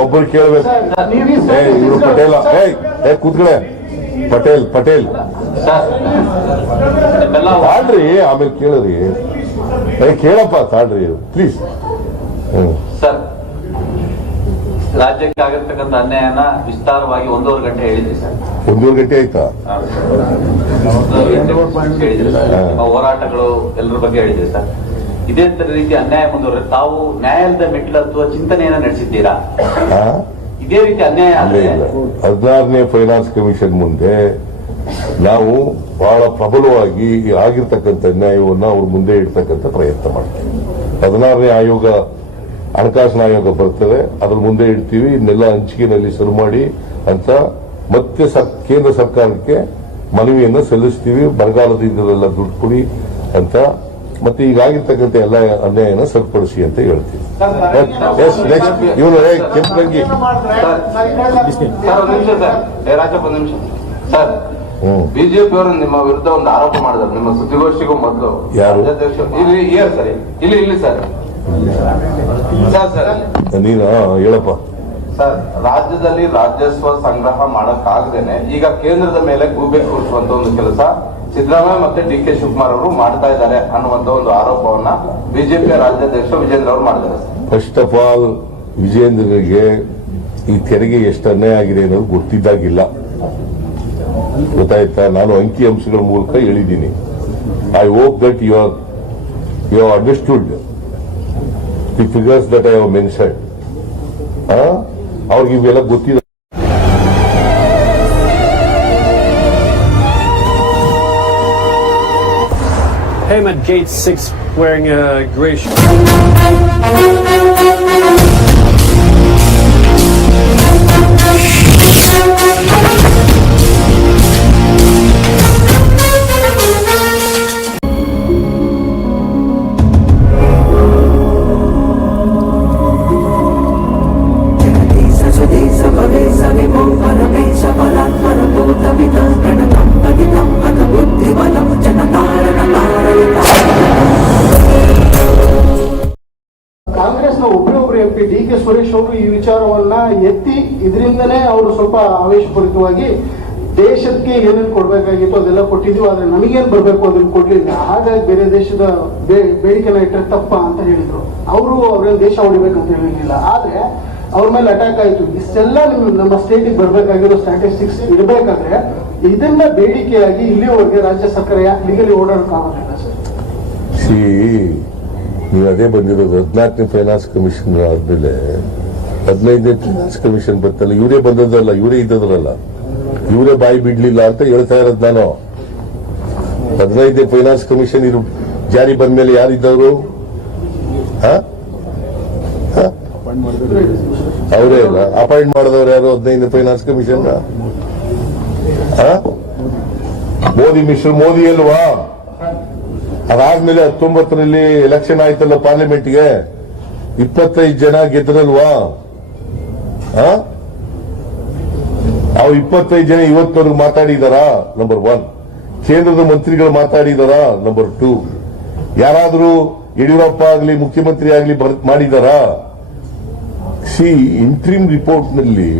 ಒಬ್ಬರು ಕೇಳ್ಬೇಕು. ಏ ಇವ್ರು ಪಟೇಲ. ಏಯ್ ಏ ಕೂತ್ಕಡೆ ಪಟೇಲ್ ಪಟೇಲ್. ತಾಳ್ರಿ ಆಮೇಲೆ ಕೇಳ್ರಿ ಏ ಕೇಳಪ್ಪ ತಾಳ್ರಿ. Please hmm. ರಾಜ್ಯಕ್ಕೆ ಆಗಿರ್ತಕ್ಕಂಥ ಅನ್ಯಾಯನ ವಿಸ್ತಾರವಾಗಿ ಒಂದೂವರೆ ಗಂಟೆ ಹೇಳಿದ್ರಿ ಸರ್. ಒಂದೂವರೆ ಗಂಟೆ ಆಯ್ತಾ? ಹೇಳಿದ್ರಿ ಹೋರಾಟಗಳು ಎಲ್ಲರ ಬಗ್ಗೆ ಹೇಳಿದ್ರಿ ಸರ್. ಇದೇ ತರ ರೀತಿ ಅನ್ಯಾಯ ಮುಂದುವರೆ ತಾವು ನ್ಯಾಯಾಲಯದ ಮೆಟ್ಟಿಲು ಹತ್ತುವ ಚಿಂತನೆಯನ್ನ ನಡೆಸಿದ್ದೀರಾ? ಇದೇ ರೀತಿ ಅನ್ಯಾಯ ಹದಿನಾರನೇ ಫೈನಾನ್ಸ್ ಕಮಿಷನ್ ಮುಂದೆ ನಾವು ಬಹಳ ಪ್ರಬಲವಾಗಿ ಆಗಿರ್ತಕ್ಕಂಥ ನ್ಯಾಯವನ್ನು ಅವ್ರ ಮುಂದೆ ಇಡ್ತಕ್ಕಂಥ ಪ್ರಯತ್ನ ಮಾಡ್ತೀವಿ. ಹದಿನಾರನೇ ಆಯೋಗ ಹಣಕಾಸಿನ ಆಯೋಗ ಬರ್ತದೆ ಅದ್ರ ಮುಂದೆ ಇಡ್ತೀವಿ ಇದನ್ನೆಲ್ಲ ಹಂಚಿಕೆನಲ್ಲಿ ಶುರು ಮಾಡಿ ಅಂತ ಮತ್ತೆ ಕೇಂದ್ರ ಸರ್ಕಾರಕ್ಕೆ ಮನವಿಯನ್ನು ಸಲ್ಲಿಸ್ತೀವಿ ಬರಗಾಲದಿಂದಲೆಲ್ಲ ದುಡ್ಡು ಕೊಡಿ ಅಂತ ಮತ್ತೆ ಈಗಾಗಿರ್ತಕ್ಕಂಥ ಎಲ್ಲ ಅನ್ಯಾಯನ ಸರಿಪಡಿಸಿ ಅಂತ ಹೇಳ್ತೀವಿ ಎಸ್ ನೆಕ್ಸ್ಟ್ ಇವನು ಕೆಂಪಂಗಿ ಸರ್ ಒಂದು ನಿಮಿಷ ಸರ್. ಏ ರಾಜಪ್ಪ ಒಂದು ನಿಮಿಷ. ಸರ್ ಹ್ಮ್. ಬಿಜೆಪಿ ಅವರು ನಿಮ್ಮ ವಿರುದ್ಧ ಒಂದು ಆರೋಪ ಮಾಡಿದ್ರು ನಿಮ್ಮ ಸುದ್ದಿಗೋಷ್ಠಿಗೂ ಮೊದಲು. ಯಾರು? ಇಲ್ಲಿ ಸರ್ ಇಲ್ಲಿ ಇಲ್ಲಿ ಸರ್ ನೀನು ಹೇಳಪ್ಪ. ಸರ್ ರಾಜ್ಯದಲ್ಲಿ ರಾಜ್ಯಸ್ವ ಸಂಗ್ರಹ ಮಾಡಕ್ಕಾಗದೇನೆ ಈಗ ಕೇಂದ್ರದ ಮೇಲೆ ಗೂಬೆ ಕೂರಿಸುವಂತ ಒಂದು ಕೆಲಸ ಸಿದ್ದರಾಮಯ್ಯ ಮತ್ತೆ ಡಿ ಕೆ ಶಿವಕುಮಾರ್ ಅವರು ಮಾಡ್ತಾ ಇದ್ದಾರೆ ಅನ್ನುವಂತ ಒಂದು ಆರೋಪವನ್ನ ಬಿಜೆಪಿಯ ರಾಜ್ಯಾಧ್ಯಕ್ಷ ವಿಜೇಂದ್ರ ಅವರು ಮಾಡಿದ್ದಾರೆ ಫಸ್ಟ್ ಆಫ್ ಆಲ್ ವಿಜೇಂದ್ರರಿಗೆ ಈ ತೆರಿಗೆ ಎಷ್ಟು ಅನ್ಯಾಯ ಆಗಿದೆ ಅನ್ನೋದು ಗೊತ್ತಿದ್ದಾಗಿಲ್ಲ. ಗೊತ್ತಾಯ್ತಾ? ನಾನು ಅಂಕಿ ಅಂಶಗಳ ಮೂಲಕ ಹೇಳಿದ್ದೀನಿ. I hope that you are you are understood the figures that I have mention ಅವ್ರಿಗೆ ಇವೆಲ್ಲ ಗೊತ್ತಿದೆ Hey, I'm at gate six wearing a gray shirt. ವಿಚಾರವನ್ನ ಎತ್ತಿ ಇದರಿಂದನೇ ಅವರು ಸ್ವಲ್ಪ ಆವೇಶಪೂರಿತವಾಗಿ ದೇಶಕ್ಕೆ ಏನೇನು ಕೊಡ್ಬೇಕಾಗಿತ್ತು ಅದೆಲ್ಲ ಕೊಟ್ಟಿದ್ವಿ, ಆದ್ರೆ ನಮಗೇನ್ ಬರಬೇಕು ಅದನ್ನು ಕೊಟ್ಟಿಲ್ಲ ಹಾಗಾಗಿ ಬೇರೆ ದೇಶದ ಬೇಡಿಕೆನ ಇಟ್ಟರೆ ತಪ್ಪ ಅಂತ ಹೇಳಿದ್ರು. ಅವರು ಅವ್ರೇನು ದೇಶ ಹೊಡಿಬೇಕಂತ ಹೇಳಿರ್ಲಿಲ್ಲ. ಆದ್ರೆ ಅವ್ರ ಮೇಲೆ ಅಟ್ಯಾಕ್ ಆಯ್ತು. ಇಷ್ಟೆಲ್ಲ ನಿಮ್, ನಮ್ಮ ಸ್ಟೇಟಿಗೆ ಬರಬೇಕಾಗಿರೋ ಸ್ಟ್ಯಾಟಿಸ್ಟಿಕ್ಸ್ ಇರಬೇಕಾದ್ರೆ ಇದನ್ನ ಬೇಡಿಕೆಯಾಗಿ ಇಲ್ಲಿವರೆಗೆ ರಾಜ್ಯ ಸರ್ಕಾರ ಯಾಕೆ ಲೀಗಲಿ ಓಡಾಡಕ್ಕಾಗಲ್ಲ ಸರ್. ಸಿ, ನೀವು ಅದೇ ಬಂದಿರೋದು, ಹದಿನಾಲ್ಕನೇ ಫೈನಾನ್ಸ್ ಕಮಿಷನ್ ಆದ್ಮೇಲೆ ಹದಿನೈದನೇ ಕಮಿಷನ್ ಬರ್ತಲ್ಲ. ಇವರೇ ಬಂದದಲ್ಲ ಇವರೇ ಇದ್ದದ್ರಲ್ಲ. ಇವರೇ ಬಾಯಿ ಬಿಡ್ಲಿಲ್ಲ ಅಂತ ಹೇಳ್ತಾ ಇರೋದು ನಾನು. ಹದಿನೈದನೇ ಫೈನಾನ್ಸ್ ಕಮಿಷನ್ ಇರು ಜಾರಿ ಬಂದ ಮೇಲೆ ಯಾರಿದ್ದವರು ಅವರೇ ಅಲ್ಲ. ಅಪಾಯಿಂಟ್ ಮಾಡಿದವ್ರು ಯಾರು? ಹದಿನೈದನೇ ಫೈನಾನ್ಸ್ ಕಮಿಷನ್ ಮೋದಿ ಮಿಶ್ರ, ಮೋದಿ ಅಲ್ವಾ? ಅದಾದ್ಮೇಲೆ ಹತ್ತೊಂಬತ್ತರಲ್ಲಿ ಎಲೆಕ್ಷನ್ ಆಯ್ತಲ್ಲ ಪಾರ್ಲಿಮೆಂಟ್ಗೆ ಇಪ್ಪತ್ತೈದು ಜನ ಗೆದ್ದರಲ್ವಾ ಆ? ಅವ್ರು ಇಪ್ಪತ್ತೈದು ಜನ ಇವತ್ತವರೆಗೂ ಮಾತಾಡಿದಾರ? ನಂಬರ್ ಒನ್ ಕೇಂದ್ರದ ಮಂತ್ರಿಗಳು ಮಾತಾಡಿದಾರ? ನಂಬರ್ ಟೂ ಯಾರಾದರೂ ಯಡಿಯೂರಪ್ಪ ಆಗಲಿ, ಮುಖ್ಯಮಂತ್ರಿ ಆಗಲಿ ಮಾಡಿದಾರ? ಸಿ ಇಂಟ್ರೀಮ್ ರಿಪೋರ್ಟ್ನಲ್ಲಿ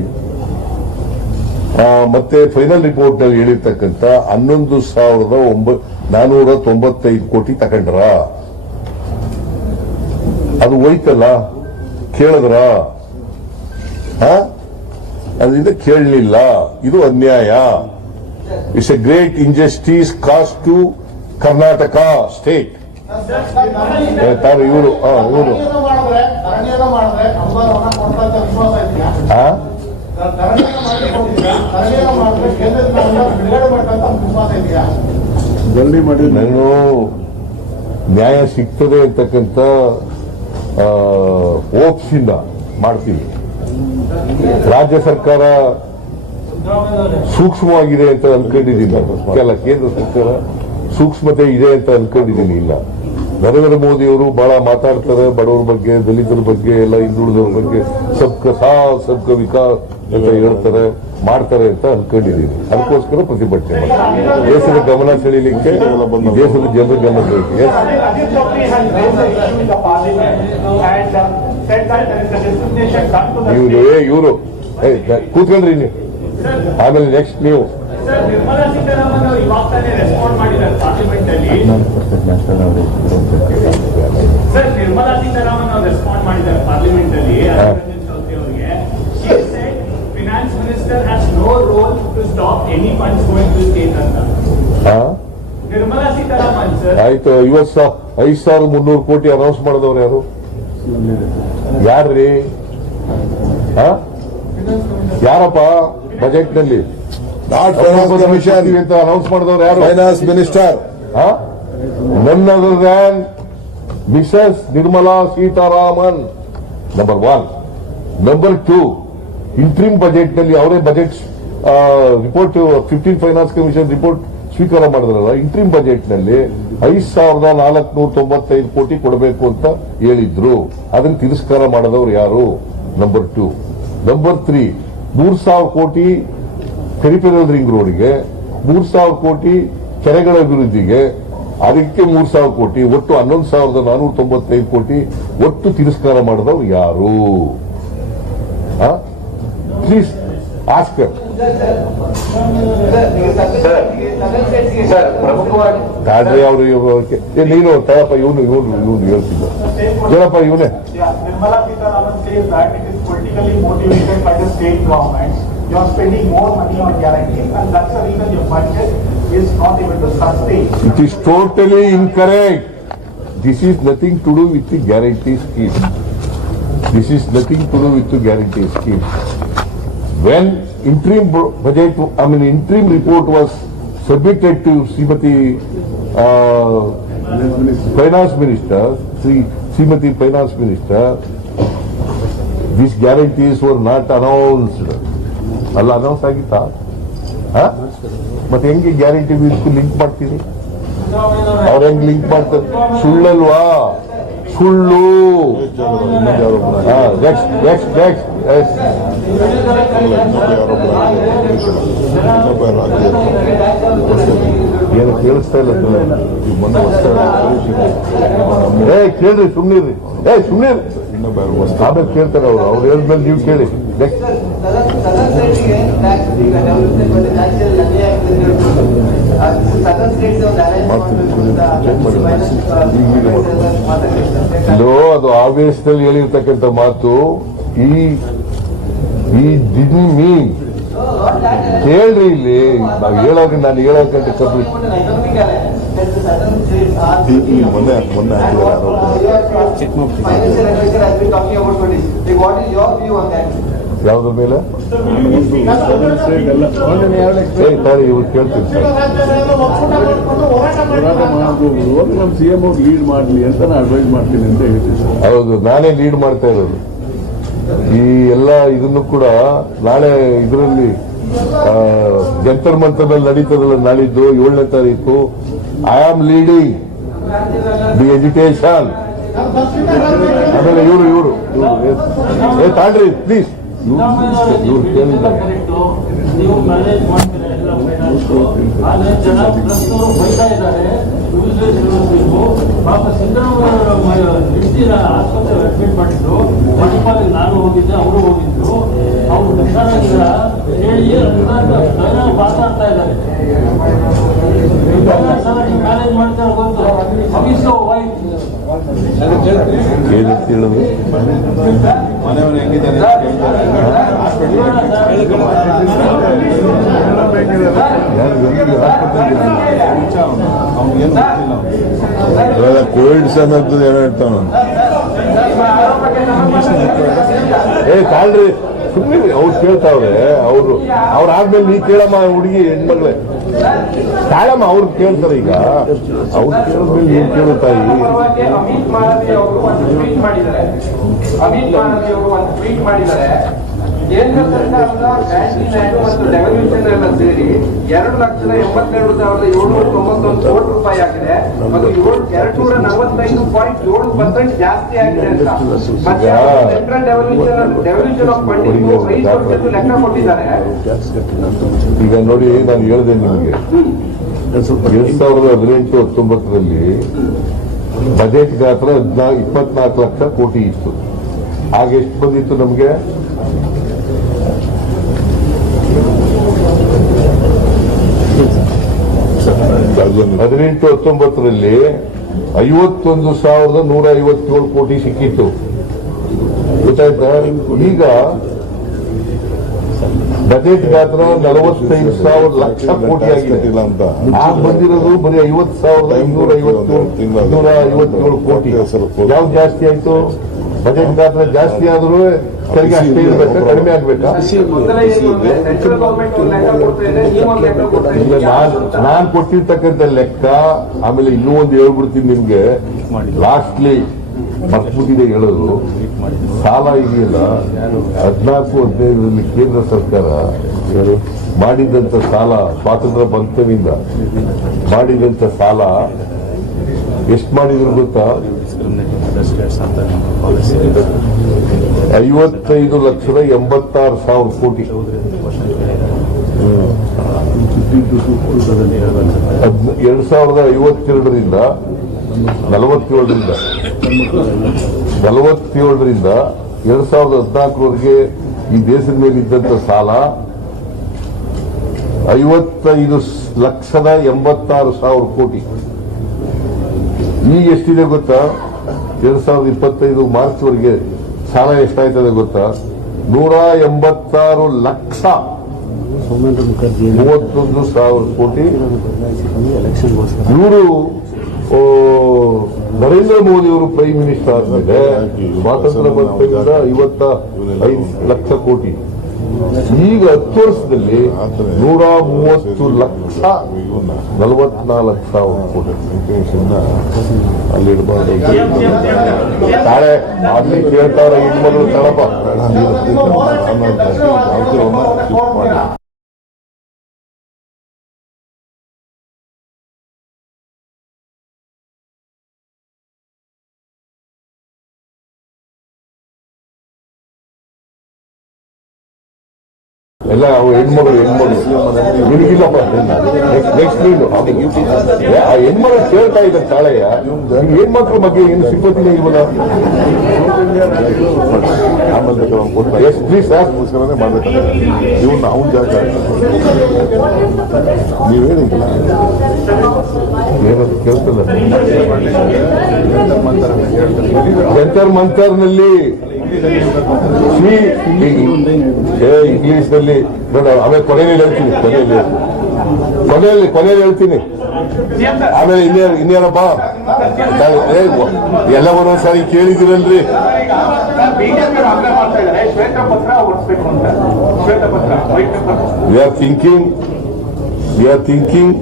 ಮತ್ತೆ ಫೈನಲ್ ರಿಪೋರ್ಟ್ನಲ್ಲಿ ಹೇಳಿರ್ತಕ್ಕಂಥ ಹನ್ನೊಂದು ಸಾವಿರದ ನಾನೂರ ತೊಂಬತ್ತೈದು ಕೋಟಿ ತಗೊಂಡ್ರ ಅದು ಹೋಯ್ತಲ್ಲ? ಕೇಳಿದ್ರ? ಅದರಿಂದ ಕೇಳಲಿಲ್ಲ. ಇದು ಅನ್ಯಾಯ. It's a great injustice caused to Karnataka state ಹೇಳ್ತಾರೆ ಇವರು. ಇವರು. ಜಲ್ದಿ ಮಾಡಿ ನಾನು ನ್ಯಾಯ ಸಿಗ್ತದೆ ಅಂತಕ್ಕಂಥ ಹೋಪ್ಸಿಂದ ಮಾಡ್ತೀವಿ ರಾಜ್ಯ ಸರ್ಕಾರ ಸೂಕ್ಷ್ಮವಾಗಿದೆ ಅಂತ ಅನ್ಕೊಂಡಿದ್ದೀನಿ ಕೆಲ ಕೇಂದ್ರ ಸರ್ಕಾರ ಸೂಕ್ಷ್ಮತೆ ಇದೆ ಅಂತ ಅನ್ಕೊಂಡಿದ್ದೀನಿ ಇಲ್ಲ. ನರೇಂದ್ರ ಮೋದಿ ಅವರು ಬಹಳ ಮಾತಾಡ್ತಾರೆ, ಬಡವರ ಬಗ್ಗೆ, ದಲಿತರ ಬಗ್ಗೆ, ಎಲ್ಲ ಹಿಂದುಳಿದವ್ರ ಬಗ್ಗೆ. ಸಬ್ಕ ಸಾ, ಸಬ್ಕ ವಿಕಾಸ್ ಅಂತ ಹೇಳ್ತಾರೆ, ಮಾಡ್ತಾರೆ ಅಂತ ಅನ್ಕೊಂಡಿದ್ದೀನಿ ಅದಕ್ಕೋಸ್ಕರ ಪ್ರತಿಭಟನೆ ಮಾಡ್ತಾರೆ. ದೇಶದ ಗಮನ ಸೆಳೀಲಿಕ್ಕೆ ದೇಶದ ಜನರ ಗಮನ ಸೆಳೀಲಿಕ್ಕೆ. ಇವ್ರು ಇವರು. ಕೂತ್ಕೊಂಡ್ರಿ ನೀವು. ಆಮೇಲೆ ನೆಕ್ಸ್ಟ್ ನೀವು. ಆಯ್ತು ಐವತ್ ಸಾವಿರ ಐದ್ ಸಾವಿರದ ಮುನ್ನೂರು ಕೋಟಿ ಅನೌನ್ಸ್ ಮಾಡಿದವ್ರು ಯಾರು? ಯಾರ್ರಿ? ಹಾ? ಯಾರಪ್ಪ? ಬಜೆಟ್ ಅನೌನ್ಸ್ ಮಾಡಿದವರು ಯಾರು? Finance minister none other than Mrs Nirmala Sitharaman number one number two interim ಬಜೆಟ್ನಲ್ಲಿ ಅವರೇ budget report fifteen finance commission report ಸ್ವೀಕಾರ ಮಾಡಿದ್ರಲ್ಲ ಇಂಟ್ರಿಮ್ ಬಜೆಟ್ನಲ್ಲಿ ಐದ್ ಸಾವಿರದ ನಾಲ್ಕುನೂರ ತೊಂಬತ್ತೈದು ಕೋಟಿ ಕೊಡಬೇಕು ಅಂತ ಹೇಳಿದ್ರು. ಅದನ್ನ ತಿರಸ್ಕಾರ ಮಾಡಿದವರು ಯಾರು? ನಂಬರ್ ಟೂ ನಂಬರ್ ತ್ರೀ ಮೂರ್ ಸಾವಿರ ಕೋಟಿ ಪೆರಿಫೆರಲ್ ರಿಂಗ್ ರೋಡ್ಗೆ. ಮೂರು ಸಾವಿರ ಕೋಟಿ ಕೆರೆಗಳ ಅಭಿವೃದ್ಧಿಗೆ. ಅದಕ್ಕೆ ಮೂರು ಸಾವಿರ ಕೋಟಿ ಒಟ್ಟು ಹನ್ನೊಂದು ಸಾವಿರದ ನಾನೂರ ತೊಂಬತ್ತೈದು ಕೋಟಿ ಒಟ್ಟು ತಿರಸ್ಕಾರ ಮಾಡಿದವರು ಯಾರು? ಪ್ಲೀಸ್ ಆಸ್ಕರ್ ಆದ್ರೆ ಅವರು ನೀನು ತಳಪ್ಪ ಇವನು ಇವನು ಇವನು ಹೇಳ್ತಿದ್ದ. ಹೇಳಪ್ಪ ಇವನೇ. You are spending more money on guarantees and that's the reason your budget is not able to sustain. It is totally incorrect. This is nothing to do with the guarantee scheme. This is nothing to do with the guarantee scheme. When interim budget, I mean interim report was submitted to Srimati uh, Finance Minister, Sri Srimati Finance Minister, these guarantees were not announced. ಅಲ್ಲ announce ಆಗಿತ್ತಾ? ಮತ್ತೆ ಹೆಂಗೆ guarantee link ಮಾಡ್ತೀರಿ? ಅವ್ರ ಹೆಂಗ್ link ಮಾಡ್ತಾರೆ? ಸುಳ್ಳಲ್ವಾ? ಸುಳ್ಳು. Next next next ಏನು ಕೇಳಿಸ್ತಾ ಇಲ್ಲ ಏ, ಕೇಳ್ರಿ ಸುಮ್ಮನಿರಿ ಏ, ಸುಮ್ನಿರ್ರಿ. ಇನ್ನೊಬ್ಬ ಕೇಳ್ತಾರೆ ಅವರು. ಅವ್ರು ಹೇಳಿದ್ಮೇಲೆ ನೀವು ಕೇಳಿ. ಅದು ಆವೇಶದಲ್ಲಿ ಹೇಳಿರ್ತಕ್ಕಂಥ ಮಾತು ಈ ಈ ಡಿಡ್ ಮೀನ್ ಕೇಳ್ರಿ ಇಲ್ಲಿ ನಾವು ಹೇಳೋಕೆ ನಾನು ಹೇಳೋಕಂತ ಕಂಪ್ಲೀಟ್ ಮೊನ್ನೆ ಮೊನ್ನೆ ಯಾವ್ದ್ರ ಮೇಲೆ? ತಾಳಿ, ಇವ್ರು ಕೇಳ್ತೀನಿ. ಸರ್ ನಮ್ಮ ಸಿಎಂ ಲೀಡ್ ಮಾಡಲಿ ಅಂತ ನಾನು ಅಡ್ವೈಸ್ ಮಾಡ್ತೀನಿ ಅಂತ ಹೇಳ್ತೀನಿ ಸರ್ ಹೌದು, ನಾನೇ ಲೀಡ್ ಮಾಡ್ತಾ ಇರೋದು. ಈ ಎಲ್ಲ ಇದನ್ನು ಕೂಡ ನಾಳೆ ಇದರಲ್ಲಿ ಜಂತರ್ ಮಂತರಲ್ಲಿ ನಡೀತದಲ್ಲ, ನಾಳಿದ್ದು ಏಳನೇ ತಾರೀಕು. I am leading the education ಆಮೇಲೆ ಇವರು ಇವರು ಏ ತಾಳ್ರಿ ಪ್ಲೀಸ್ ನೀವು ಮ್ಯಾನೇಜ್ ಮಾಡ್ತೀರಾ ಎಲ್ಲ ಆದ್ರೆ ಜನ ಪ್ರಸ್ತುತರು ಬೈತಾ ಇದ್ದಾರೆ ಇರಬೇಕು ಪಾಪ ಸಿದ್ದರಾಮಯ್ಯ ಹೆಂಡತಿನ ಆಸ್ಪತ್ರೆ ಅಡ್ಮಿಟ್ ಮಾಡಿದ್ರು ಮಣಿಪಾಲಿಗೆ ನಾನು ಹೋಗಿದ್ದೆ ಅವರು ಹೋಗಿದ್ರು ಅವ್ರು ಹುಷಾರಾಗಿಲ್ಲ ಹೇಳಿ ಮಾತಾಡ್ತಾ ಇದ್ದಾರೆ ಮ್ಯಾನೇಜ್ ಮಾಡ್ತಾ ಗೊತ್ತು ಅಮಿಸೋ ಏನಂತ ಹೆಂಗಿದ್ದಾರೆ ಕೋವಿಡ್ ಸಂದರ್ಭದಲ್ಲಿ ಏನೋ ಹೇಳ್ತಾವ ಏ ತಾಳ್ರಿ ಸುಮ್ಮನೆ ಅವ್ರು ಕೇಳ್ತಾವ್ರೆ, ಅವರು ಅವ್ರ ಆದ್ಮೇಲೆ ನೀ ಕೇಳಮ್ಮ ಹುಡುಗಿ ಹೆಣ್ಮಗ್ಳೆ. ತಾಳಮ್ಮ ಅವ್ರು ಕೇಳ್ತಾರೆ ಈಗ. ಅವ್ರು ಕೇಳಿದ್ಮೇಲೆ ನೀನ್ ಕೇಳು ತಾಯಿ? ಅಮಿತ್ ಮಾಡಿದ್ದಾರೆ. ಅಮಿತ್ ಮಾಡಿದ್ದಾರೆ. ಕೇಂದ್ರ ಸರ್ಕಾರದ ಬ್ಯಾಂಕಿಂಗ್ ಆಕ್ಟ್ ಮತ್ತು ರೆವಲ್ಯೂಷನ್ ಎಲ್ಲ ಸೇರಿ ಎರಡು ಲಕ್ಷದ ಎಂಬತ್ತೆರಡು ಸಾವಿರದ ಏಳ್ನೂರ ತೊಂಬತ್ತೊಂದು ಕೋಟಿ ರೂಪಾಯಿ ಆಗಿದೆ. ಅದು ಏಳು ಎರಡು ನೂರ ನಲವತ್ತೈದು ಪಾಯಿಂಟ್ ಏಳು ಪರ್ಸೆಂಟ್ ಜಾಸ್ತಿ ಆಗಿದೆ ಅಂತ. ಮತ್ತೆ central devolution devolution of funding ಐದು ವರ್ಷದ್ದು ಲೆಕ್ಕ ಕೊಟ್ಟಿದ್ದಾರೆ. ಈಗ ನೋಡಿ ನಾನು ಹೇಳಿದೆ ನಿಮಗೆ. ಎರಡ್ ಸಾವಿರದ ಹದಿನೆಂಟು ಹತ್ತೊಂಬತ್ತರಲ್ಲಿ ಬಜೆಟ್ ಗಾತ್ರ ಹದಿನಾಲ್ಕು ಇಪ್ಪತ್ನಾಲ್ಕು ಲಕ್ಷ ಕೋಟಿ ಇತ್ತು. ಆಗ ಎಷ್ಟು ಬಂದಿತ್ತು ನಮಗೆ? ಹದಿನೆಂಟು ಹತ್ತೊಂಬತ್ತರಲ್ಲಿ ಐವತ್ತೊಂದು ಸಾವಿರದ ನೂರ ಐವತ್ತೇಳು ಕೋಟಿ ಸಿಕ್ಕಿತ್ತು. ಗೊತ್ತಾಯ್ತಾ? ಈಗ ಬಜೆಟ್ ಗಾತ್ರ ನಲವತ್ತೈದು ಸಾವಿರ ಲಕ್ಷ ಕೋಟಿ ಆಗಿದೆ. ಅಂತ ಆಗ ಬಂದಿರೋದು ಬರೀ ಐವತ್ತು ಸಾವಿರದ ಐನೂರ ಐವತ್ತೇಳು ಕೋಟಿ. ಯಾವ್ದು ಜಾಸ್ತಿ ಆಯ್ತು? ಬಜೆಟ್ ಗಾತ್ರ ಜಾಸ್ತಿ ಆದ್ರೂ ತೆರಿಗೆ ಅಷ್ಟೇ ಇರ್ಬೇಕಾ ಕಡಿಮೆ ಆಗ್ಬೇಕಾ? ನಾನ್ ನಾನ್ ಕೊಟ್ಟಿರ್ತಕ್ಕಂಥ ಲೆಕ್ಕ ಆಮೇಲೆ ಇನ್ನೂ ಒಂದು ಹೇಳ್ಬಿಡ್ತೀನಿ ನಿಮ್ಗೆ. ಲಾಸ್ಟ್ಲಿ ಮರ್ತ್ಬಿಟ್ಟಿದೆ ಹೇಳೋದು. ಸಾಲ ಇದೆಯಲ್ಲ ಹದಿನಾಲ್ಕು ಹದಿನೈದರಲ್ಲಿ ಕೇಂದ್ರ ಸರ್ಕಾರ ಮಾಡಿದಂತ ಸಾಲ ಸ್ವಾತಂತ್ರ್ಯ ಬಂತವಿಂದ ಮಾಡಿದಂತ ಸಾಲ ಎಷ್ಟು ಮಾಡಿದ್ರು ಗೊತ್ತಾ? ಐವತ್ತೈದು ಲಕ್ಷದ ಎಂಬತ್ತಾರು ಸಾವಿರ ಕೋಟಿ. ಎರಡು ಸಾವಿರದ ಐವತ್ತೆರಡರಿಂದ ನಲವತ್ತೇಳರಿಂದ ನಲವತ್ತೇಳರಿಂದ ಎರಡ್ ಸಾವಿರದ ಹದಿನಾಲ್ಕರವರೆಗೆ ಈ ದೇಶದ ಮೇಲೆ ಇದ್ದಂತ ಸಾಲ ಐವತ್ತೈದು ಲಕ್ಷದ ಎಂಬತ್ತಾರು ಸಾವಿರ ಕೋಟಿ. ಈಗ ಎಷ್ಟಿದೆ ಗೊತ್ತಾ? ಎರಡ್ ಸಾವಿರದ ಇಪ್ಪತ್ತೈದು ಮಾರ್ಚ್ ವರೆಗೆ ಸಾಲ ಎಷ್ಟಾಯ್ತದೆ ಗೊತ್ತಾ? ನೂರ ಎಂಬತ್ತಾರು ಲಕ್ಷ ಮೂವತ್ತೊಂದು ಸಾವಿರ ಕೋಟಿ. ಇವರು ನರೇಂದ್ರ ಮೋದಿ ಅವರು ಪ್ರೈಮ್ ಮಿನಿಸ್ಟರ್ ಆದ್ಮೇಲೆ ಸ್ವಾತಂತ್ರ್ಯ ಬಂದ ಐವತ್ತ ಐದು ಲಕ್ಷ ಕೋಟಿ. ಈಗ ಹತ್ತು ವರ್ಷದಲ್ಲಿ ನೂರ ಮೂವತ್ತು ಲಕ್ಷ ನಲವತ್ನಾಲ್ಕು ಸಾವಿರ ಕೋಟಿ. ಅಲ್ಲಿ ತಾಳೆ ಅಲ್ಲಿ ಕೇಳ್ತಾರ ಇಟ್ಕೊಂಡು ತಳಪ ಎಲ್ಲ ಹೆಣ್ಮಗಳು ಹೆಣ್ಮಗಳು. ನಿನಗಿಲ್ಲಪ್ಪ ನೆಕ್ಸ್ಟ್ ನೀನು. ಆ ಹೆಣ್ಮಗಳು ಕೇಳ್ತಾ ಇದ್ದ ತಾಳೆಯ ಹೆಣ್ಮಕ್ಳ ಬಗ್ಗೆ ಏನು ಸಿಬ್ಬಂದಿನೇ ಇಲ್ವಲ್ಲ ಎಸ್ ಪ್ಲೀಸ್ ಸರ್ ಅದಕ್ಕೋಸ್ಕರನೇ ಮಾಡ್ಬೇಕಂದ್ರೆ ಇವನ್ನ ಅವನ ಜಾಗ. ನೀವು ಹೇಳಿಲ್ಲ ಏನದು ಕೇಳ್ತಲ್ಲ ಜಂತರ್ ಮಂತರ್ನಲ್ಲಿ ಇಂಗ್ಲಿಷ್ನಲ್ಲಿ ಬೇಡ, ಆಮೇಲೆ ಕೊನೆಯಲ್ಲಿ ಹೇಳ್ತೀನಿ, ಕೊನೆಯಲ್ಲಿ. ಕೊನೆಯಲ್ಲಿ ಕೊನೆಯಲ್ಲಿ ಹೇಳ್ತೀನಿ. ಆಮೇಲೆ ಇನ್ನೇ ಇನ್ನೇನಪ್ಪ ಎಲ್ಲ ಒಂದೊಂದ್ಸಾರಿ ಕೇಳಿದಿರಲ್ರಿ we are thinking we are thinking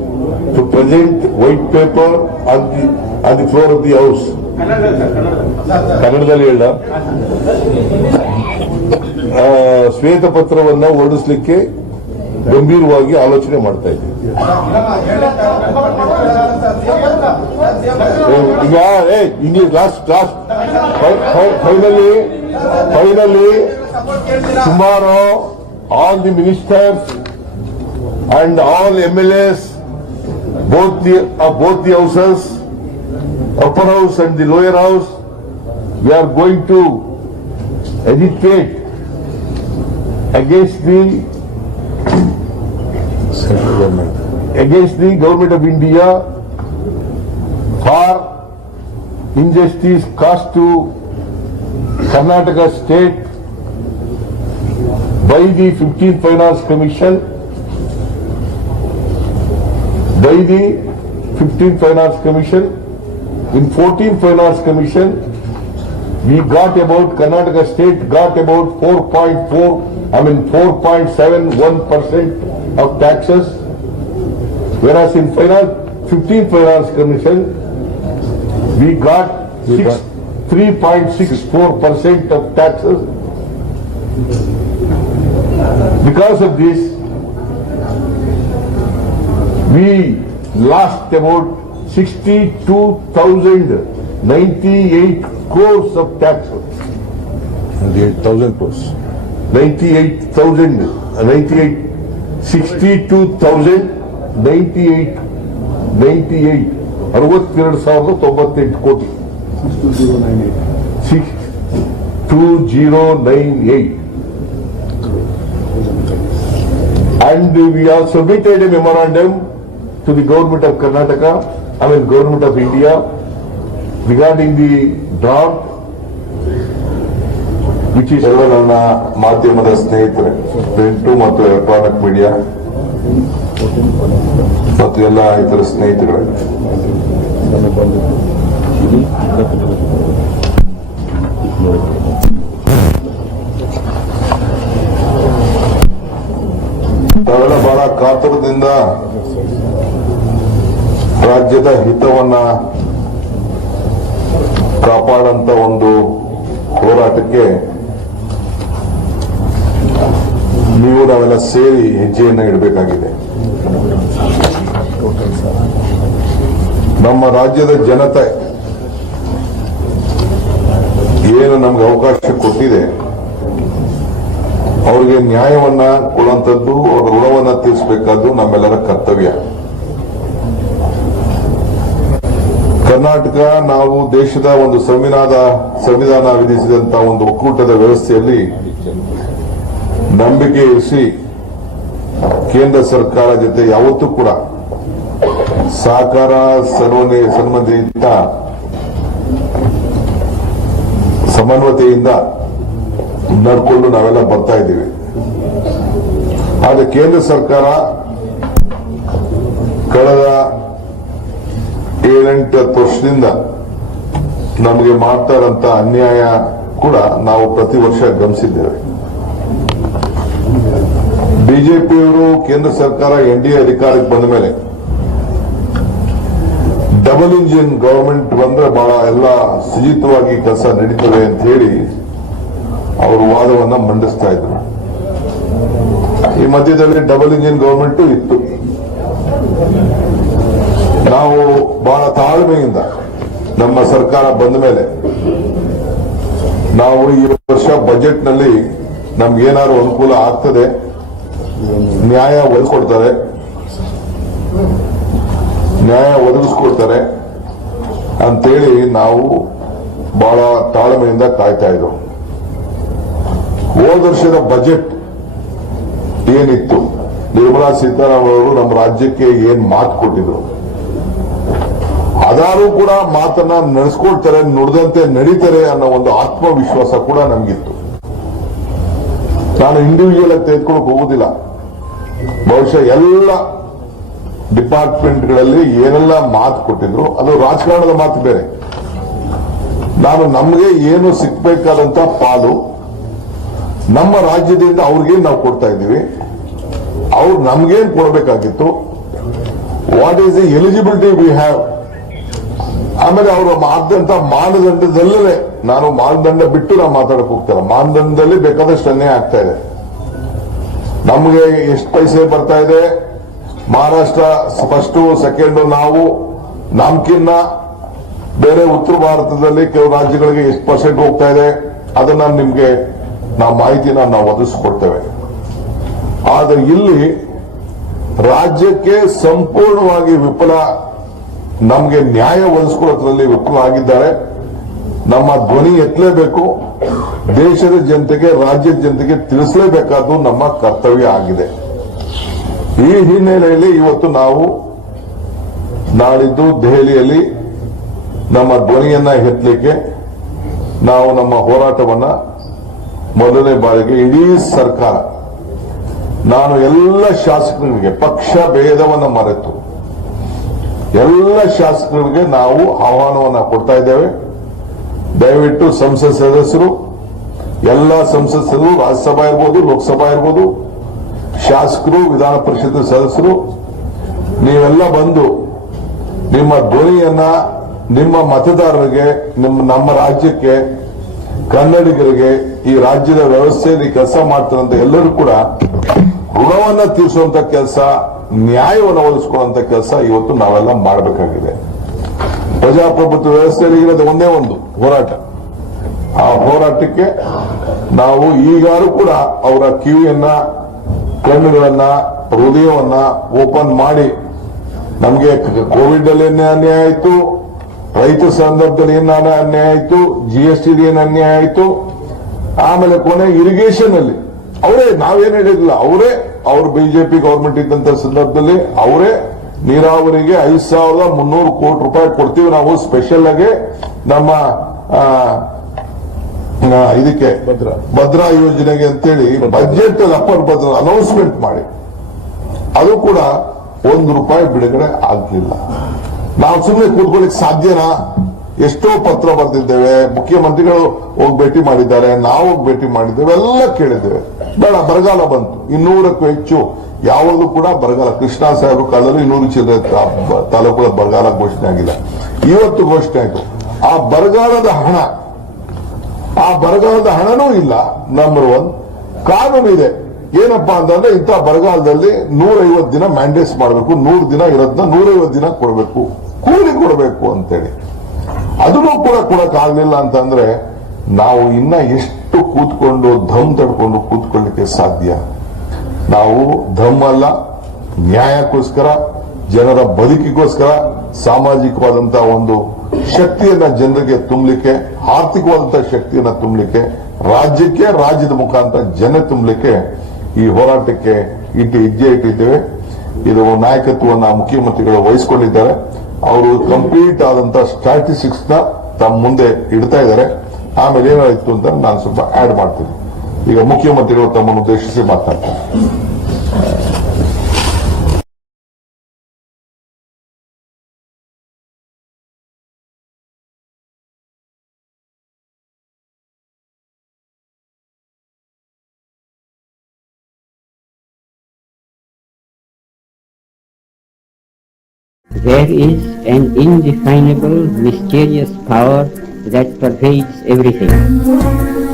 ಅಂತ present white paper we the thinking we are thinking to present ಕನ್ನಡದಲ್ಲಿ ಎಲ್ಲ ಸ್ವೇತ ಪತ್ರವನ್ನು ಓಡಿಸ್ಲಿಕ್ಕೆ ಗಂಭೀರವಾಗಿ ಆಲೋಚನೆ ಮಾಡ್ತಾ ಇದ್ದೆ. ಓ ಯಾ ಏ ಇಂಡಿಯನ್ ಗ್ಲಾಸ್ಟ್ ಲಾಸ್ಟ್ ಫೈನಲಿ ಫೈನಲಿ ಸುಮಾರು all the ministers and all M L S both the uh the ಹೌಸರ್ಸ್ upper house and the lower house, we are going to agitate against the central government, against the government of India for injustice caused to Karnataka state by the 15th Finance Commission, by the 15th Finance Commission In 14th Finance Commission, we got about, Karnataka state got about 4.4, I mean 4.71 percent of taxes, whereas in finance, 15th Finance Commission, we got 3.64 percent of taxes. Because of this, we lost about 62,098 crores of taxes. Eight thousand crores 98,000, uh, 98, 62,000, 98, 98, ಅರವತ್ತೆರಡು ಸಾವಿರದ ತೊಂಬತ್ತೆಂಟು ಕೋಟಿ two zero nine eight six 2098. And we have submitted a memorandum to the government of Karnataka, I mean, government of India regarding the drought, which is ಎಲ್ಲ ನನ್ನ ಮಾಧ್ಯಮದ ಸ್ನೇಹಿತರೆ, print ಮತ್ತು electronic media ಮತ್ತು ಎಲ್ಲ ಇತರ ಸ್ನೇಹಿತರೆ ತಾವೆಲ್ಲ ಬಹಳ ಕಾತುರದಿಂದ ರಾಜ್ಯದ ಹಿತವನ್ನ ಕಾಪಾಡಂತ ಒಂದು ಹೋರಾಟಕ್ಕೆ ನೀವು ನಾವೆಲ್ಲ ಸೇರಿ ಹೆಜ್ಜೆಯನ್ನ ಇಡಬೇಕಾಗಿದೆ. ನಮ್ಮ ರಾಜ್ಯದ ಜನತೆ ಏನು ನಮ್ಗೆ ಅವಕಾಶ ಕೊಟ್ಟಿದೆ, ಅವರಿಗೆ ನ್ಯಾಯವನ್ನ ಕೊಡುವಂಥದ್ದು ಅವರ ಋಣವನ್ನ ತೀರಿಸಬೇಕಾದ್ದು ನಮ್ಮೆಲ್ಲರ ಕರ್ತವ್ಯ. ಕರ್ನಾಟಕ ನಾವು ದೇಶದ ಒಂದು ಸಂವಿಧಾನ ಸಂವಿಧಾನ ವಿಧಿಸಿದಂತಹ ಒಂದು ಒಕ್ಕೂಟದ ವ್ಯವಸ್ಥೆಯಲ್ಲಿ ನಂಬಿಕೆ ಇರಿಸಿ ಕೇಂದ್ರ ಸರ್ಕಾರ ಜೊತೆ ಯಾವತ್ತೂ ಕೂಡ ಸಹಕಾರ ಸರ್ವನೆ ಸನ್ಮತಿಯಿಂದ ಸಮನ್ವತೆಯಿಂದ ನಡ್ಕೊಂಡು ನಾವೆಲ್ಲ ಬರ್ತಾ ಇದ್ದೀವಿ. ಆದರೆ ಕೇಂದ್ರ ಸರ್ಕಾರ ಕಳೆದ ಏಳೆಂಟು ಹತ್ತು ವರ್ಷದಿಂದ ನಮಗೆ ಮಾಡ್ತಾರಂತ ಅನ್ಯಾಯ ಕೂಡ ನಾವು ಪ್ರತಿ ವರ್ಷ ಗಮನಿಸಿದ್ದೇವೆ. ಬಿಜೆಪಿಯವರು ಕೇಂದ್ರ ಸರ್ಕಾರ ಎನ್ ಡಿ ಎ ಅಧಿಕಾರಕ್ಕೆ ಬಂದ ಮೇಲೆ ಡಬಲ್ ಇಂಜಿನ್ ಗವರ್ಮೆಂಟ್ ಬಂದ್ರೆ ಬಹಳ ಎಲ್ಲ ಸುಜಿತವಾಗಿ ಕೆಲಸ ನಡೀತದೆ ಅಂತ ಹೇಳಿ ಅವರು ವಾದವನ್ನ ಮಂಡಿಸ್ತಾ ಇದ್ರು. ಈ ಮಧ್ಯದಲ್ಲಿ ಡಬಲ್ ಇಂಜಿನ್ ಗವರ್ಮೆಂಟ್ ಇತ್ತು. ನಾವು ಬಹಳ ತಾಳ್ಮೆಯಿಂದ ನಮ್ಮ ಸರ್ಕಾರ ಬಂದ ಮೇಲೆ ನಾವು ಈ ವರ್ಷ ಬಜೆಟ್ನಲ್ಲಿ ನಮ್ಗೇನಾದ್ರು ಅನುಕೂಲ ಆಗ್ತದೆ, ನ್ಯಾಯ ಒದಗಿಸ್ಕೊಡ್ತಾರೆ. ನ್ಯಾಯ ಒದಗಿಸ್ಕೊಡ್ತಾರೆ ಅಂತೇಳಿ ನಾವು ಬಹಳ ತಾಳ್ಮೆಯಿಂದ ಕಾಯ್ತಾ ಇದ್ದೆವು ಹೋದ ವರ್ಷದ ಬಜೆಟ್ ಏನಿತ್ತು, ನಿರ್ಮಲಾ ಸೀತಾರಾಮನ್ ಅವರು ನಮ್ಮ ರಾಜ್ಯಕ್ಕೆ ಏನ್ ಮಾತು ಕೊಟ್ಟಿದ್ರು? ಅದಾರು ಕೂಡ ಮಾತನ್ನ ನಡೆಸ್ಕೊಳ್ತಾರೆ, ನುಡಿದಂತೆ ನಡೀತಾರೆ ಅನ್ನೋ ಒಂದು ಆತ್ಮವಿಶ್ವಾಸ ಕೂಡ ನಮ್ಗಿತ್ತು. ನಾನು ಇಂಡಿವಿಜುವಲ್ ಆಗಿ ತೆಗೆದುಕೊಳಕ್ ಹೋಗುದಿಲ್ಲ. ಬಹುಶಃ ಎಲ್ಲ ಡಿಪಾರ್ಟ್ಮೆಂಟ್ಗಳಲ್ಲಿ ಏನೆಲ್ಲ ಮಾತು ಕೊಟ್ಟಿದ್ರು, ಅದು ರಾಜಕಾರಣದ ಮಾತು ಬೇರೆ. ನಾನು ನಮಗೆ ಏನು ಸಿಕ್ಬೇಕಾದಂತ ಪಾಲು, ನಮ್ಮ ರಾಜ್ಯದಿಂದ ಅವ್ರಿಗೇನು ನಾವು ಕೊಡ್ತಾ ಇದ್ದೀವಿ. ಅವ್ರು ನಮ್ಗೇನು ಕೊಡಬೇಕಾಗಿತ್ತು? What is the eligibility we have ಆಮೇಲೆ ಅವರು ಮಾಡಿದಂತ ಮಾನದಂಡದಲ್ಲೇ ನಾನು ಮಾನದಂಡ ಬಿಟ್ಟು ನಾವು ಮಾತಾಡಕ್ ಹೋಗ್ತಾರೆ ಮಾನದಂಡದಲ್ಲಿ ಬೇಕಾದಷ್ಟು ಅನ್ಯಾಯ ಆಗ್ತಾ ಇದೆ. ನಮಗೆ ಎಷ್ಟು ಪೈಸೆ ಬರ್ತಾ ಇದೆ? ಮಹಾರಾಷ್ಟ್ರ ಫಸ್ಟ್ ಸೆಕೆಂಡ್ ನಾವು ನಮ್ಕಿನ್ನ ಬೇರೆ ಉತ್ತರ ಭಾರತದಲ್ಲಿ ಕೆಲವು ರಾಜ್ಯಗಳಿಗೆ ಎಷ್ಟು ಪರ್ಸೆಂಟ್ ಹೋಗ್ತಾ ಇದೆ? ಅದನ್ನ ನಿಮ್ಗೆ ನಾವು ಮಾಹಿತಿನ ನಾವು ಒದಗಿಸ್ಕೊಡ್ತೇವೆ. ಆದ್ರೆ ಇಲ್ಲಿ ರಾಜ್ಯಕ್ಕೆ ಸಂಪೂರ್ಣವಾಗಿ ವಿಫಲ ನಮಗೆ ನ್ಯಾಯ ಒದಗಿಸ್ಕೊಡೋದ್ರಲ್ಲಿ ಆಗಿದ್ದಾರೆ. ನಮ್ಮ ಧ್ವನಿ ಎತ್ತಲೇಬೇಕು. ದೇಶದ ಜನತೆಗೆ, ರಾಜ್ಯದ ಜನತೆಗೆ ತಿಳಿಸಲೇಬೇಕಾದ್ದು ನಮ್ಮ ಕರ್ತವ್ಯ ಆಗಿದೆ. ಈ ಹಿನ್ನೆಲೆಯಲ್ಲಿ ಇವತ್ತು ನಾವು ನಾಳಿದ್ದು ದೆಹಲಿಯಲ್ಲಿ ನಮ್ಮ ಧ್ವನಿಯನ್ನ ಎತ್ತಲಿಕ್ಕೆ ನಾವು ನಮ್ಮ ಹೋರಾಟವನ್ನ ಮೊದಲನೇ ಬಾರಿಗೆ ಇಡೀ ಸರ್ಕಾರ, ನಾನು ಎಲ್ಲ ಶಾಸಕರಿಗೆ ಪಕ್ಷ ಭೇದವನ್ನು ಮರೆತು ಎಲ್ಲ ಶಾಸಕರಿಗೆ ನಾವು ಆಹ್ವಾನವನ್ನು ಕೊಡ್ತಾ ಇದ್ದೇವೆ. ದಯವಿಟ್ಟು ಸಂಸತ್ ಸದಸ್ಯರು, ಎಲ್ಲ ಸಂಸತ್ ಸದಸ್ಯರು, ರಾಜ್ಯಸಭಾ ಇರ್ಬೋದು, ಲೋಕಸಭಾ ಇರ್ಬೋದು, ಶಾಸಕರು, ವಿಧಾನ ಪರಿಷತ್ ಸದಸ್ಯರು, ನೀವೆಲ್ಲ ಬಂದು ನಿಮ್ಮ ಧ್ವನಿಯನ್ನ ನಿಮ್ಮ ಮತದಾರರಿಗೆ, ನಿಮ್ಮ, ನಮ್ಮ ರಾಜ್ಯಕ್ಕೆ, ಕನ್ನಡಿಗರಿಗೆ, ಈ ರಾಜ್ಯದ ವ್ಯವಸ್ಥೆಯಲ್ಲಿ ಕೆಲಸ ಮಾಡ್ತಾರಂತ ಎಲ್ಲರೂ ಕೂಡ ಋಣವನ್ನ ತೀರಿಸುವಂತ ಕೆಲಸ, ನ್ಯಾಯವನ್ನು ಒದಗಿಸಿಕೊಳ್ಳುವಂತ ಕೆಲಸ ಇವತ್ತು ನಾವೆಲ್ಲ ಮಾಡಬೇಕಾಗಿದೆ. ಪ್ರಜಾಪ್ರಭುತ್ವ ವ್ಯವಸ್ಥೆಯಲ್ಲಿ ಇರೋದು ಒಂದೇ ಒಂದು, ಹೋರಾಟ. ಆ ಹೋರಾಟಕ್ಕೆ ನಾವು ಈಗಾರು ಕೂಡ ಅವರ ಕಿವಿಯನ್ನ, ಕಣ್ಣುಗಳನ್ನ, ಹೃದಯವನ್ನ ಓಪನ್ ಮಾಡಿ ನಮಗೆ ಕೋವಿಡ್ ಅಲ್ಲಿ ಅನ್ಯಾಯ ಆಯಿತು? ರೈತ ಸಂದರ್ಭದಲ್ಲಿ ಏನು ಅನ್ಯಾಯ ಆಯಿತು? ಜಿ ಎಸ್ ಅನ್ಯಾಯ ಆಯಿತು? ಆಮೇಲೆ ಕೊನೆ ಇರಿಗೇಷನ್ ಅಲ್ಲಿ ಅವರೇ ನಾವೇನು ಹೇಳಿದಿಲ್ಲ ಅವರೇ ಅವ್ರ ಬಿಜೆಪಿ ಗೌರ್ಮೆಂಟ್ ಇದ್ದಂತ ಸಂದರ್ಭದಲ್ಲಿ ಅವರೇ ನೀರಾವರಿಗೆ ಐದು ಸಾವಿರದ ಮುನ್ನೂರು ಕೋಟಿ ರೂಪಾಯಿ ಕೊಡ್ತೀವಿ ನಾವು ಸ್ಪೆಷಲ್ ಆಗಿ ನಮ್ಮ ಇದಕ್ಕೆ ಭದ್ರಾ. ಭದ್ರಾ ಯೋಜನೆಗೆ ಅಂತೇಳಿ ಬಜೆಟ್ ಅಪ್ಪರ್ ಭದ್ರ ಅನೌನ್ಸ್ಮೆಂಟ್ ಮಾಡಿ. ಅದು ಕೂಡ ಒಂದು ರೂಪಾಯಿ ಬಿಡುಗಡೆ ಆಗಲಿಲ್ಲ. ನಾವು ಸುಮ್ಮನೆ ಕೂತ್ಕೊಳ್ಳಿಕ್ ಸಾಧ್ಯನಾ? ಎಷ್ಟೋ ಪತ್ರ ಬರೆದಿದ್ದೇವೆ ಮುಖ್ಯಮಂತ್ರಿಗಳು ಹೋಗಿ ಭೇಟಿ ಮಾಡಿದ್ದಾರೆ ನಾವು ಹೋಗಿ ಭೇಟಿ ಮಾಡಿದ್ದೇವೆ ಎಲ್ಲ ಕೇಳಿದ್ದೇವೆ. ಬೇಡ, ಬರಗಾಲ ಬಂತು. ಇನ್ನೂರಕ್ಕೂ ಹೆಚ್ಚು, ಯಾವಾಗಲೂ ಕೂಡ ಬರಗಾಲ. ಕೃಷ್ಣ ಸಾಹೇಬ್ ಕಾಲದಲ್ಲಿ ಇನ್ನೂರು ಚಿಲ್ಲರೆ ತಾಲೂಕು ತಾಲೂಕುಗಳ ಬರಗಾಲ ಘೋಷಣೆ ಆಗಿಲ್ಲ ಇವತ್ತು ಘೋಷಣೆ ಆಯಿತು. ಆ ಬರಗಾಲದ ಹಣ, ಆ ಬರಗಾಲದ ಹಣನೂ ಇಲ್ಲ ನಂಬರ್ ಒನ್ ಕಾನೂನು ಇದೆ. ಏನಪ್ಪಾ ಅಂತಂದ್ರೆ ಇಂಥ ಬರಗಾಲದಲ್ಲಿ ನೂರೈವತ್ತು ದಿನ ಮ್ಯಾಂಡೇಟ್ಸ್ ಮಾಡಬೇಕು. ನೂರು ದಿನ ಇರೋದನ್ನ ನೂರೈವತ್ತು ದಿನ ಕೊಡಬೇಕು. ಕೂಲಿ ಕೊಡಬೇಕು ಅಂತೇಳಿ. ಅದನ್ನು ಕೂಡ ಕೊಡಕ್ ಆಗ್ಲಿಲ್ಲ ಅಂತಂದ್ರೆ ನಾವು ಇನ್ನ ಎಷ್ಟು ಕೂತ್ಕೊಂಡು ಧಮ್ ತಡ್ಕೊಂಡು ಕೂತ್ಕೊಳ್ಳಿಕ್ಕೆ ಸಾಧ್ಯ? ನಾವು ಧಮ್ ಅಲ್ಲ, ನ್ಯಾಯಕ್ಕೋಸ್ಕರ, ಜನರ ಬದುಕಿಗೋಸ್ಕರ ಸಾಮಾಜಿಕವಾದಂತಹ ಒಂದು ಶಕ್ತಿಯನ್ನ ಜನರಿಗೆ ತುಂಬಲಿಕ್ಕೆ ಆರ್ಥಿಕವಾದಂತಹ ಶಕ್ತಿಯನ್ನ ತುಂಬಲಿಕ್ಕೆ, ರಾಜ್ಯಕ್ಕೆ ರಾಜ್ಯದ ಮುಖಾಂತರ ಜನ ತುಂಬಲಿಕ್ಕೆ ಈ ಹೋರಾಟಕ್ಕೆ ಇಟ್ಟು ಹೆಜ್ಜೆ ಇಟ್ಟಿದ್ದೇವೆ. ಇದು ನಾಯಕತ್ವವನ್ನು ಮುಖ್ಯಮಂತ್ರಿಗಳು ವಹಿಸಿಕೊಂಡಿದ್ದಾರೆ. ಅವರು ಕಂಪ್ಲೀಟ್ ಆದಂತಹ ಸ್ಟ್ರಾಟಿಸ್ಟಿಕ್ಸ್ನ ತಮ್ಮ ಮುಂದೆ ಇಡ್ತಾ ಇದ್ದಾರೆ. ಆಮೇಲೆ ಏನಾಯ್ತು ಅಂತ ನಾನು ಸ್ವಲ್ಪ ಆಡ್ ಮಾಡ್ತೀನಿ. ಈಗ ಮುಖ್ಯಮಂತ್ರಿಗಳು ತಮ್ಮನ್ನು ಉದ್ದೇಶಿಸಿ ಮಾತನಾಡ್ತಾರೆ There is an indefinable, mysterious power that pervades everything.